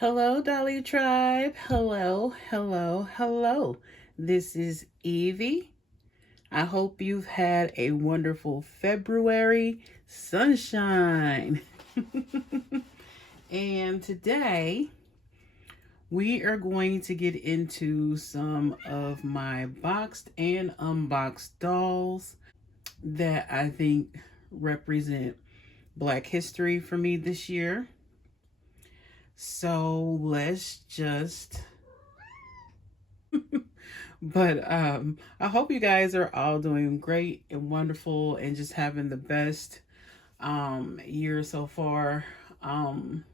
Hello, Dolly Tribe. Hello, hello, hello. This is Evie. I hope you've had a wonderful February sunshine. And today we are going to get into some of my boxed and unboxed dolls that I think represent Black history for me this year. So let's just but I hope you guys are all doing great and wonderful and just having the best year so far. Um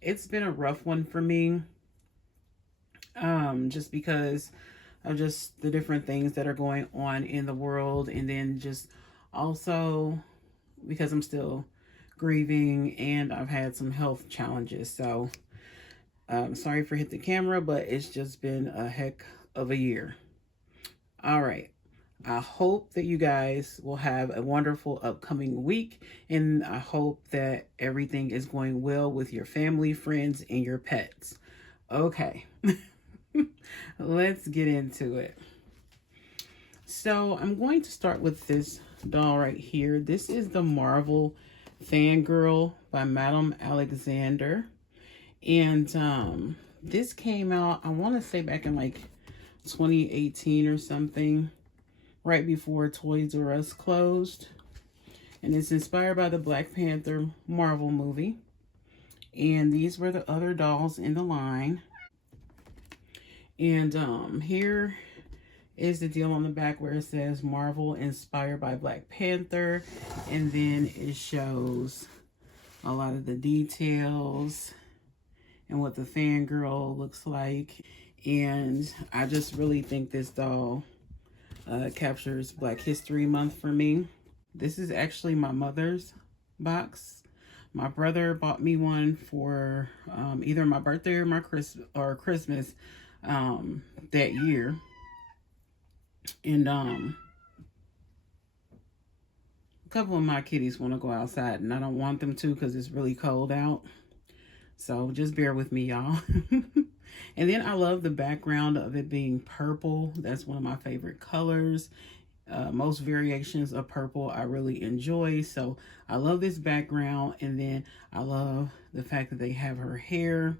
it's been a rough one for me, just because of just the different things that are going on in the world, and then just also because I'm still grieving and I've had some health challenges. So sorry for hitting the camera, but it's just been a heck of a year. All right. I hope that you guys will have a wonderful upcoming week, and I hope that everything is going well with your family, friends, and your pets. Okay, let's get into it. So, I'm going to start with this doll right here. This is the Marvel Fangirl by Madame Alexander. And this came out, I want to say back in like 2018 or something, right before Toys R Us closed. And it's inspired by the Black Panther Marvel movie. And these were the other dolls in the line. And here is the deal on the back where it says Marvel inspired by Black Panther. And then it shows a lot of the details and what the fangirl looks like. And I just really think this doll captures Black History Month for me. This is actually my mother's box. My brother bought me one for either my birthday or my Christmas that year. And a couple of my kitties want to go outside, and I don't want them to because it's really cold out. So just bear with me, y'all. And then I love the background of it being purple. That's one of my favorite colors. Most variations of purple I really enjoy. So I love this background. And then I love the fact that they have her hair,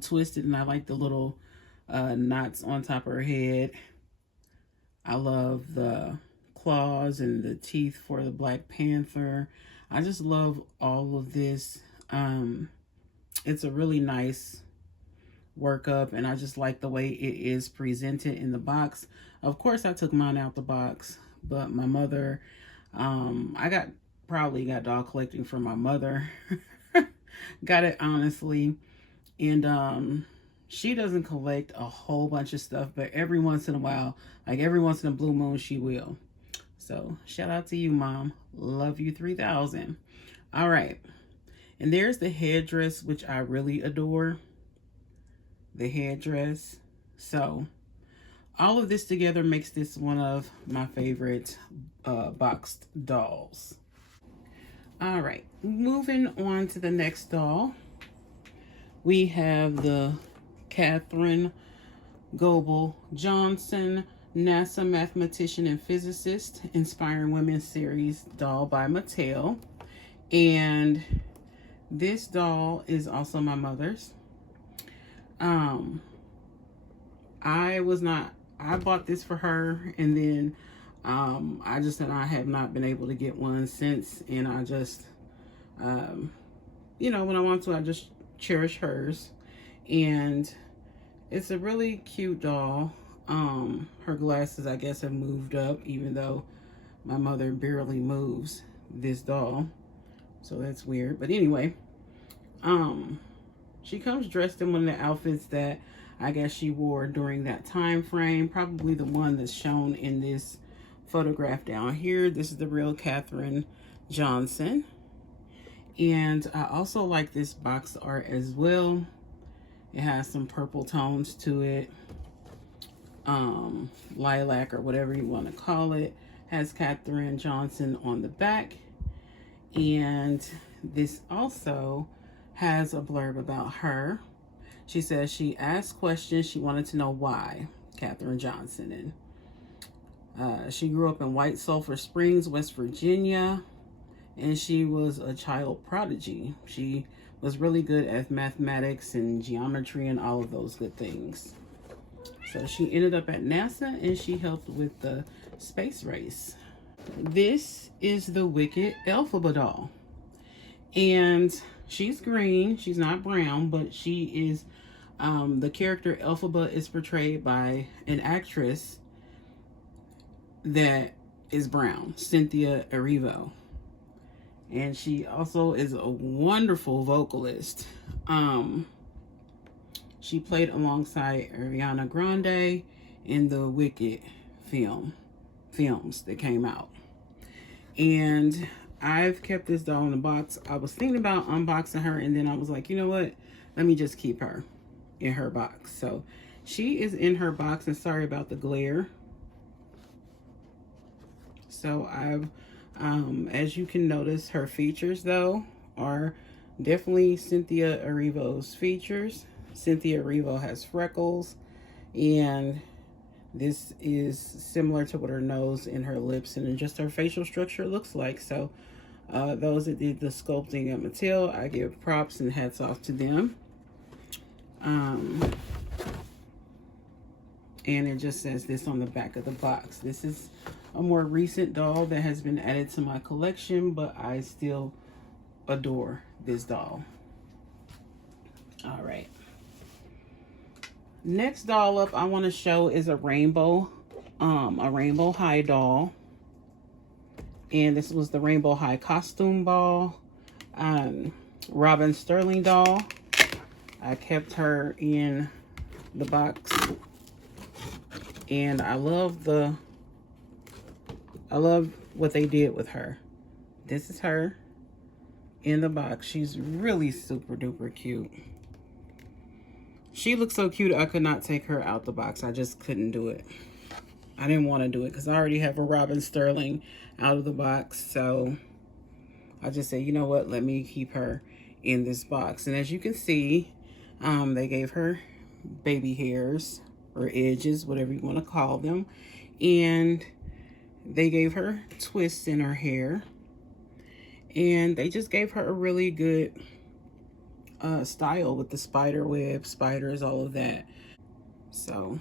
twisted. And I like the little knots on top of her head. I love the claws and the teeth for the Black Panther. I just love all of this. It's a really nice workup, and I just like the way it is presented in the box. Of course, I took mine out the box, but my mother, I probably got doll collecting from my mother. Got it honestly. And she doesn't collect a whole bunch of stuff, but every once in a while, like every once in a blue moon, she will. So shout out to you, Mom. Love you 3000. All right. And there's the headdress, which I really adore. The headdress. So all of this together makes this one of my favorite boxed dolls. All right. Moving on to the next doll. We have the Katherine Goebel Johnson, NASA mathematician and physicist, Inspiring Women series doll by Mattel. And this doll is also my mother's. I bought this for her, and then I have not been able to get one since, and I just when I want to, I just cherish hers. And it's a really cute doll. Her glasses, I guess, have moved up, even though my mother barely moves this doll. So that's weird. But anyway, she comes dressed in one of the outfits that I guess she wore during that time frame. Probably the one that's shown in this photograph down here. This is the real Katherine Johnson. And I also like this box art as well. It has some purple tones to it. Lilac or whatever you want to call it. Has Katherine Johnson on the back. And this also has a blurb about her. She says she asked questions. She wanted to know why. Katherine Johnson. And she grew up in White Sulphur Springs, West Virginia. And she was a child prodigy. She was really good at mathematics and geometry and all of those good things. So she ended up at NASA and she helped with the space race. This is the Wicked Elphaba doll. And she's green. She's not brown, but she is, the character Elphaba is portrayed by an actress that is brown, Cynthia Erivo. And she also is a wonderful vocalist. She played alongside Ariana Grande in the Wicked films that came out. And I've kept this doll in the box. I was thinking about unboxing her, and then I was like, you know what? Let me just keep her in her box. So she is in her box, and sorry about the glare. So I've, as you can notice, her features though are definitely Cynthia Erivo's features. Cynthia Erivo has freckles, and this is similar to what her nose and her lips and just her facial structure looks like. So those that did the sculpting at Mattel, I give props and hats off to them. And it just says this on the back of the box. This is a more recent doll that has been added to my collection, but I still adore this doll. All right. Next doll up I want to show is a Rainbow High doll. And this was the Rainbow High costume ball. Robin Sterling doll. I kept her in the box. And I love what they did with her. This is her in the box. She's really super duper cute. She looks so cute, I could not take her out the box. I just couldn't do it. I didn't want to do it because I already have a Robin Sterling out of the box. So I just said, you know what? Let me keep her in this box. And as you can see, they gave her baby hairs or edges, whatever you want to call them. And they gave her twists in her hair. And they just gave her a really good style with the spider web, spiders, all of that. So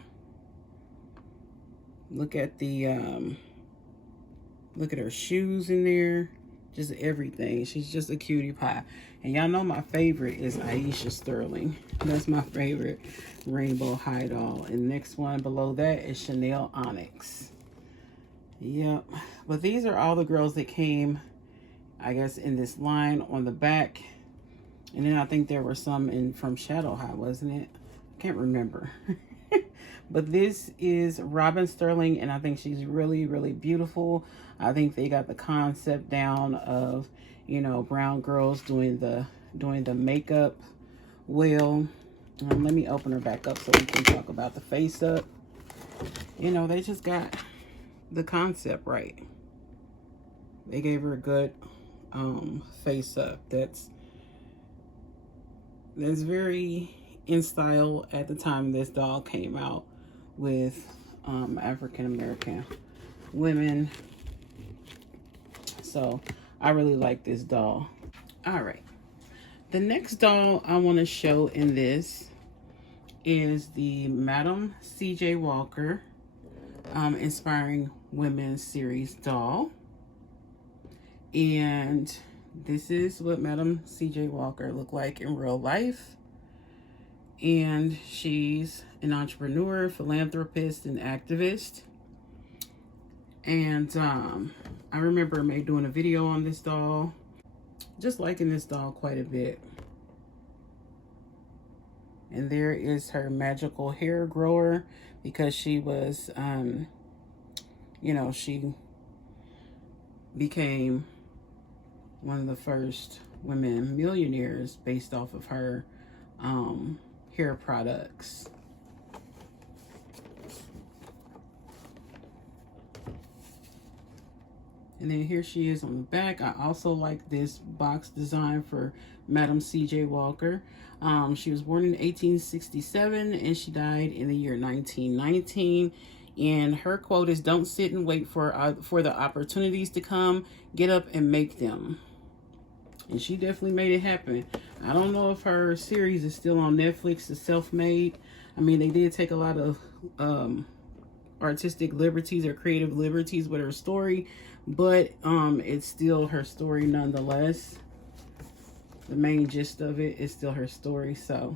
look at the look at her shoes in there, just everything. She's just a cutie pie. And y'all know my favorite is Aisha Sterling. That's my favorite Rainbow High doll. And next one below that is Chanel Onyx. Yep. But these are all the girls that came, I guess, in this line on the back. And then I think there were some from Shadow High, wasn't it? I can't remember. But this is Robin Sterling, and I think she's really, really beautiful. I think they got the concept down of, you know, brown girls doing the makeup well. Let me open her back up so we can talk about the face up. You know, they just got the concept right. They gave her a good face up that's very in style at the time this doll came out with African-American women. So I really like this doll. All right. The next doll I want to show in this is the Madam C.J. Walker Inspiring Women series doll. And this is what Madam C.J. Walker looked like in real life. And she's an entrepreneur, philanthropist, and activist. And I remember May doing a video on this doll. Just liking this doll quite a bit. And there is her magical hair grower, because she was, you know, she became one of the first women millionaires based off of her hair products. And then here she is on the back. I also like this box design for Madam C.J. Walker. She was born in 1867 and she died in the year 1919. And her quote is, "Don't sit and wait for the opportunities to come. Get up and make them." And she definitely made it happen. I don't know if her series is still on Netflix, The Self-Made. I mean, they did take a lot of artistic liberties or creative liberties with her story, but it's still her story nonetheless. The main gist of it is still her story, so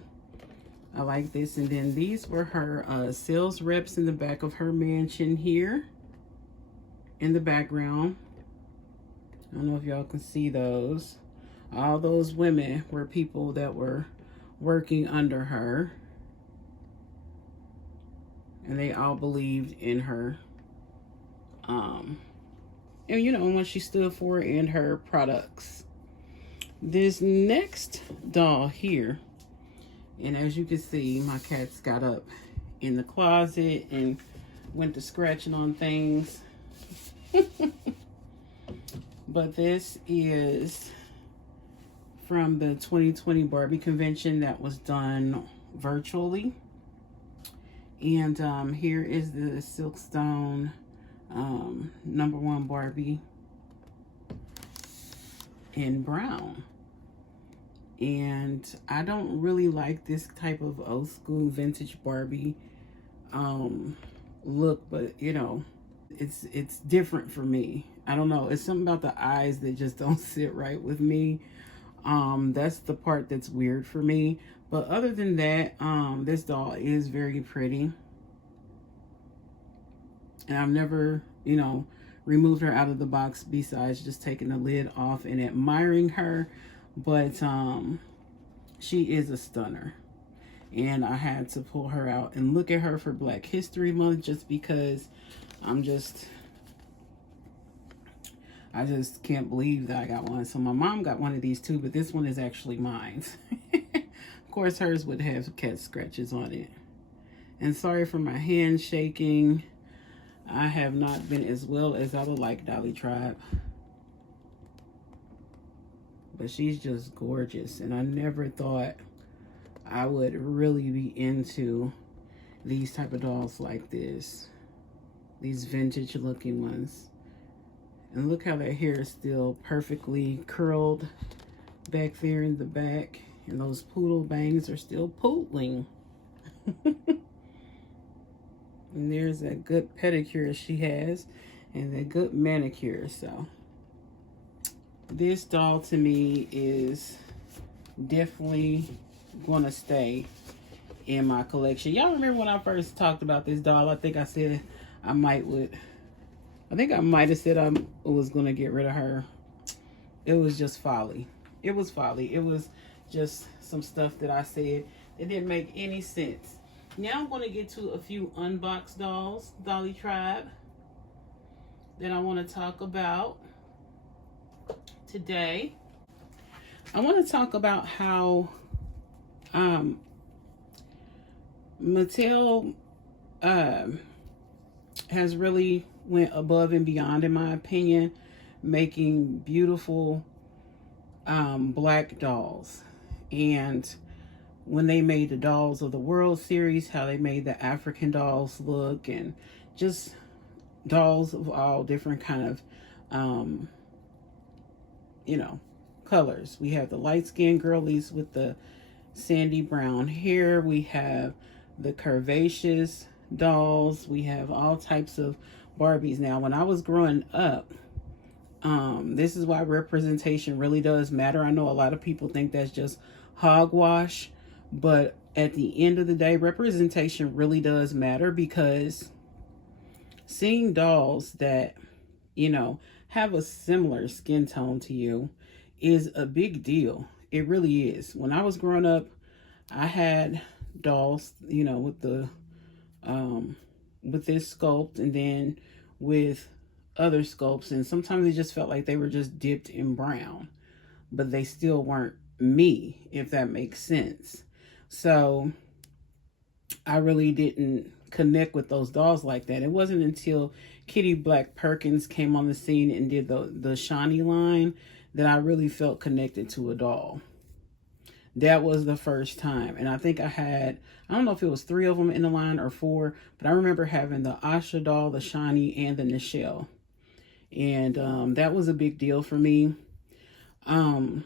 I like this. And then these were her sales reps in the back of her mansion here in the background. I don't know if y'all can see those. All those women were people that were working under her, and they all believed in her. And you know, what she stood for and her products. This next doll here, and as you can see, my cats got up in the closet and went to scratching on things. But this is from the 2020 Barbie convention that was done virtually. And here is the Silkstone #1 Barbie in brown. And I don't really like this type of old school vintage Barbie look, but you know, it's different for me. I don't know, it's something about the eyes that just don't sit right with me. That's the part that's weird for me. But other than that, this doll is very pretty. And I've never, you know, removed her out of the box besides just taking the lid off and admiring her. But she is a stunner. And I had to pull her out and look at her for Black History Month just because I just can't believe that I got one. So my mom got one of these too, but this one is actually mine. Of course, hers would have cat scratches on it. And sorry for my hand shaking. I have not been as well as I would like, Dolly Tribe. But she's just gorgeous. And I never thought I would really be into these type of dolls like this. These vintage looking ones. And look how their hair is still perfectly curled back there in the back. And those poodle bangs are still poodling. And there's that good pedicure she has. And that good manicure. So this doll to me is definitely going to stay in my collection. Y'all remember when I first talked about this doll? I think I said I might have said I was going to get rid of her. It was just folly. It was folly. It was just some stuff that I said. It didn't make any sense. Now I'm going to get to a few unboxed dolls, Dolly Tribe, that I want to talk about today. I want to talk about how Mattel has really went above and beyond, in my opinion, making beautiful black dolls. And when they made the Dolls of the World series, how they made the African dolls look, and just dolls of all different kind of you know, colors. We have the light-skinned girlies with the sandy brown hair. We have the curvaceous dolls. We have all types of Barbies. Now, when I was growing up, this is why representation really does matter. I know a lot of people think that's just hogwash, but at the end of the day, representation really does matter, because seeing dolls that, you know, have a similar skin tone to you is a big deal. It really is. When I was growing up, I had dolls, you know, with the with this sculpt, and then with other sculpts, and sometimes it just felt like they were just dipped in brown, but they still weren't me, if that makes sense. So I really didn't connect with those dolls like that. It wasn't until Kitty Black Perkins came on the scene and did the Shawnee line, that I really felt connected to a doll. That was the first time. And I think I don't know if it was 3 of them in the line or 4, but I remember having the Asha doll, the Shawnee, and the Nichelle. And that was a big deal for me. And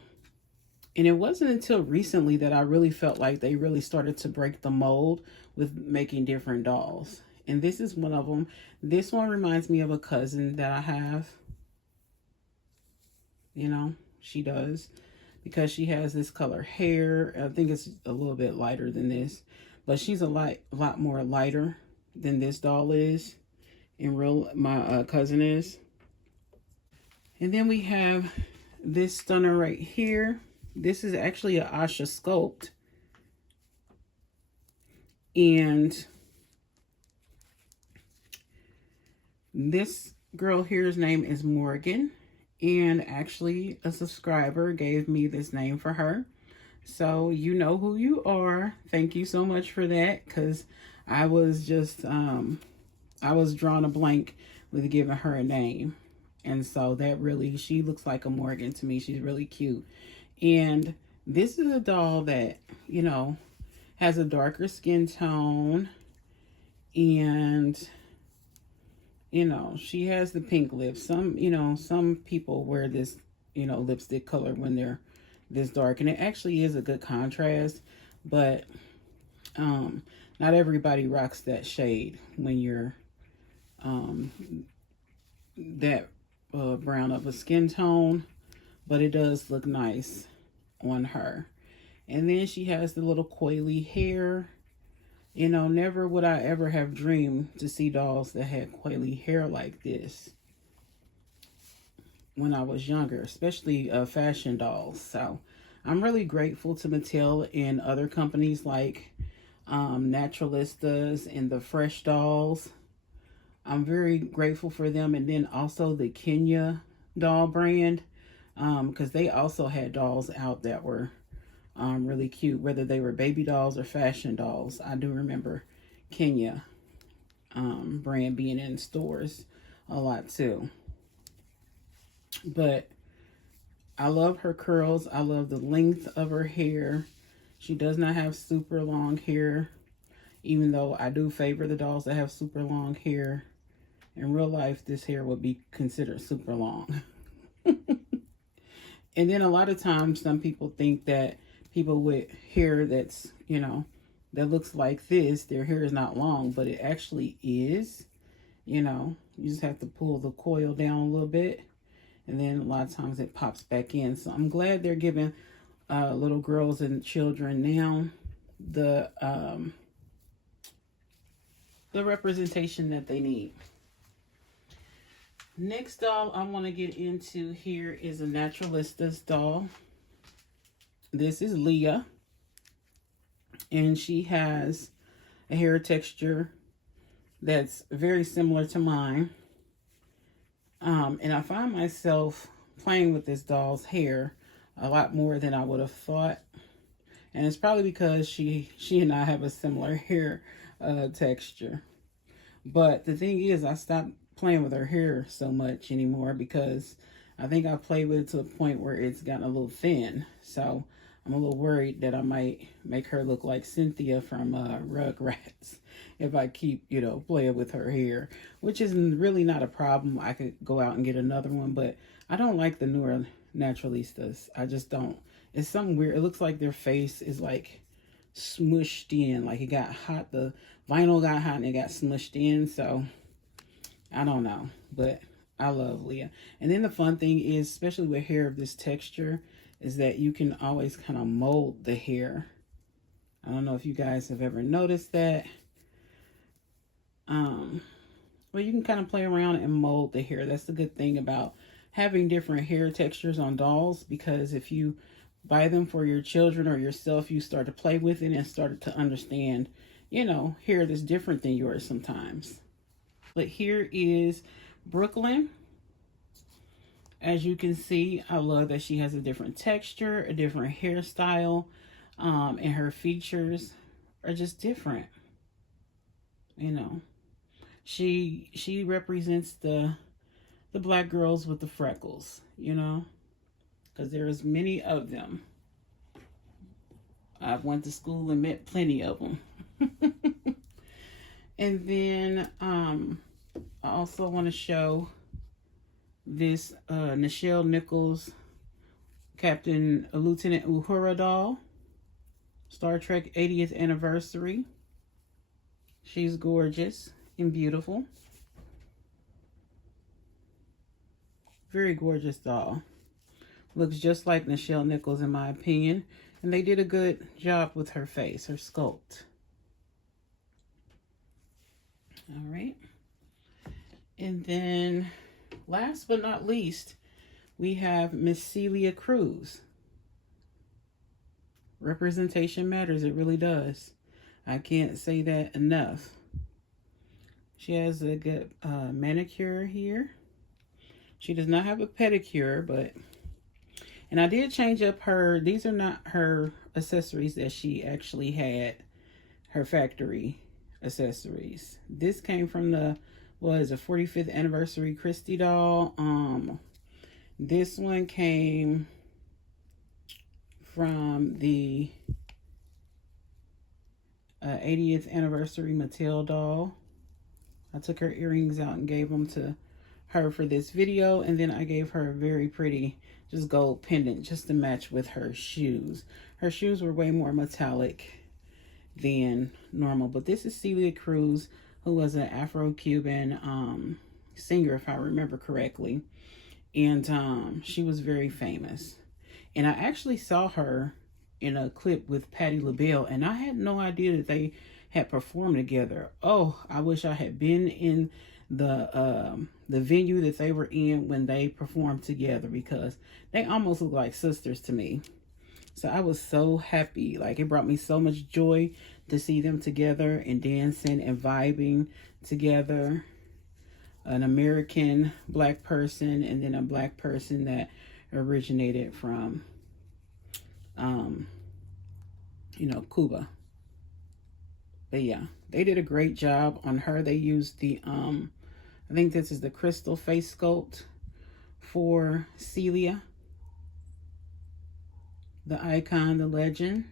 it wasn't until recently that I really felt like they really started to break the mold with making different dolls. And this is one of them. This one reminds me of a cousin that I have. You know, she does. Because she has this color hair. I think it's a little bit lighter than this. But she's a lot more lighter than this doll is. In real, my cousin is. And then we have this stunner right here. This is actually a Asha sculpt. And this girl here's name is Morgan. And actually a subscriber gave me this name for her. So you know who you are. Thank you so much for that. Because I was just, I was drawing a blank with giving her a name. And so that really, she looks like a Morgan to me. She's really cute. And this is a doll that, you know, has a darker skin tone. And you know, she has the pink lips. Some people wear this, lipstick color when they're this dark. And it actually is a good contrast. But not everybody rocks that shade when you're that brown of a skin tone. But it does look nice on her. And then she has the little coily hair. You know, never would I ever have dreamed to see dolls that had coily hair like this when I was younger, especially fashion dolls. So I'm really grateful to Mattel and other companies like Naturalistas and the Fresh Dolls. I'm very grateful for them. And then also the Kenya doll brand, because they also had dolls out that were really cute, whether they were baby dolls or fashion dolls. I do remember Kenya brand being in stores a lot too. But I love her curls. I love the length of her hair. She does not have super long hair, even though I do favor the dolls that have super long hair. In real life, this hair would be considered super long. And then a lot of times, some people think that people with hair that's, that looks like this, their hair is not long, but it actually is. You just have to pull the coil down a little bit, and then a lot of times it pops back in. So I'm glad they're giving little girls and children now the representation that they need. Next doll I want to get into here is a Naturalistas doll. This is Leah, and she has a hair texture that's very similar to mine. And I find myself playing with this doll's hair a lot more than I would have thought. And it's probably because she and I have a similar hair texture. But the thing is, I stopped playing with her hair so much anymore because I think I played with it to the point where it's gotten a little thin. So I'm a little worried that I might make her look like Cynthia from Rugrats if I keep, playing with her hair, which is really not a problem. I could go out and get another one, but I don't like the newer Naturalistas. I just don't. It's something weird. It looks like their face is like smushed in, like it got hot. The vinyl got hot and it got smushed in. So I don't know, but I love Leah. And then the fun thing is, especially with hair of this texture, is that you can always kind of mold the hair. I don't know if you guys have ever noticed that. Well, you can kind of play around and mold the hair. That's the good thing about having different hair textures on dolls, because if you buy them for your children or yourself, you start to play with it and start to understand, hair that's different than yours sometimes. But here is Brooklyn. As you can see, I love that she has a different texture, a different hairstyle, and her features are just different. She represents the black girls with the freckles, you know, because there's many of them. I've went to school and met plenty of them. And then I also want to show this Nichelle Nichols Captain Lieutenant Uhura doll, Star Trek 80th anniversary. She's gorgeous and beautiful. Very gorgeous doll. Looks just like Nichelle Nichols in my opinion. And they did a good job with her face, her sculpt. All right. And then last but not least, we have Miss Celia Cruz. Representation matters. It really does. I can't say that enough. She has a good manicure here. She does not have a pedicure, but... And I did change up her... These are not her accessories that she actually had. Her factory accessories. This came from the... was a 45th anniversary Christie doll. This one came from the 80th anniversary Mattel doll. I took her earrings out and gave them to her for this video, and then I gave her a very pretty just gold pendant just to match with her shoes. Her shoes were way more metallic than normal, but this is Celia Cruz, who was an Afro-Cuban singer, if I remember correctly, and she was very famous. And I actually saw her in a clip with Patti LaBelle, and I had no idea that they had performed together. Oh, I wish I had been in the venue that they were in when they performed together, because they almost look like sisters to me. So I was so happy. Like, it brought me so much joy to see them together and dancing and vibing together. An American black person and then a black person that originated from you know, Cuba. But yeah, they did a great job on her. They used the I think this is the crystal face sculpt for Celia, the icon, the legend.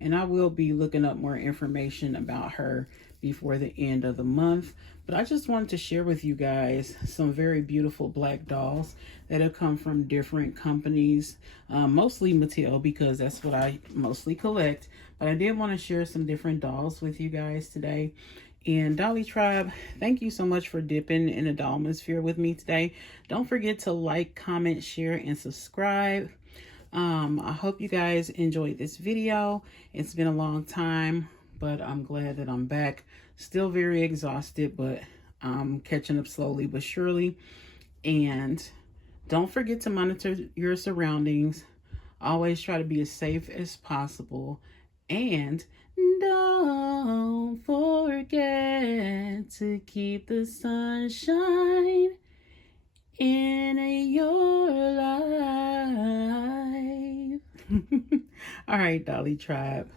And I will be looking up more information about her before the end of the month. But I just wanted to share with you guys some very beautiful black dolls that have come from different companies, mostly Mattel, because that's what I mostly collect. But I did want to share some different dolls with you guys today. And Dolly Tribe, thank you so much for dipping in the dollmosphere with me today. Don't forget to like, comment, share, and subscribe. I hope you guys enjoyed this video. It's been a long time, but I'm glad that I'm back. Still very exhausted, but I'm catching up slowly but surely. And don't forget to monitor your surroundings. Always try to be as safe as possible. And don't forget to keep the sunshine in your life. All right, Dolly Tribe.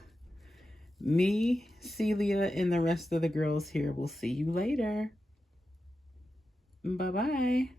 Me, Celia, and the rest of the girls here will see you later. Bye-bye.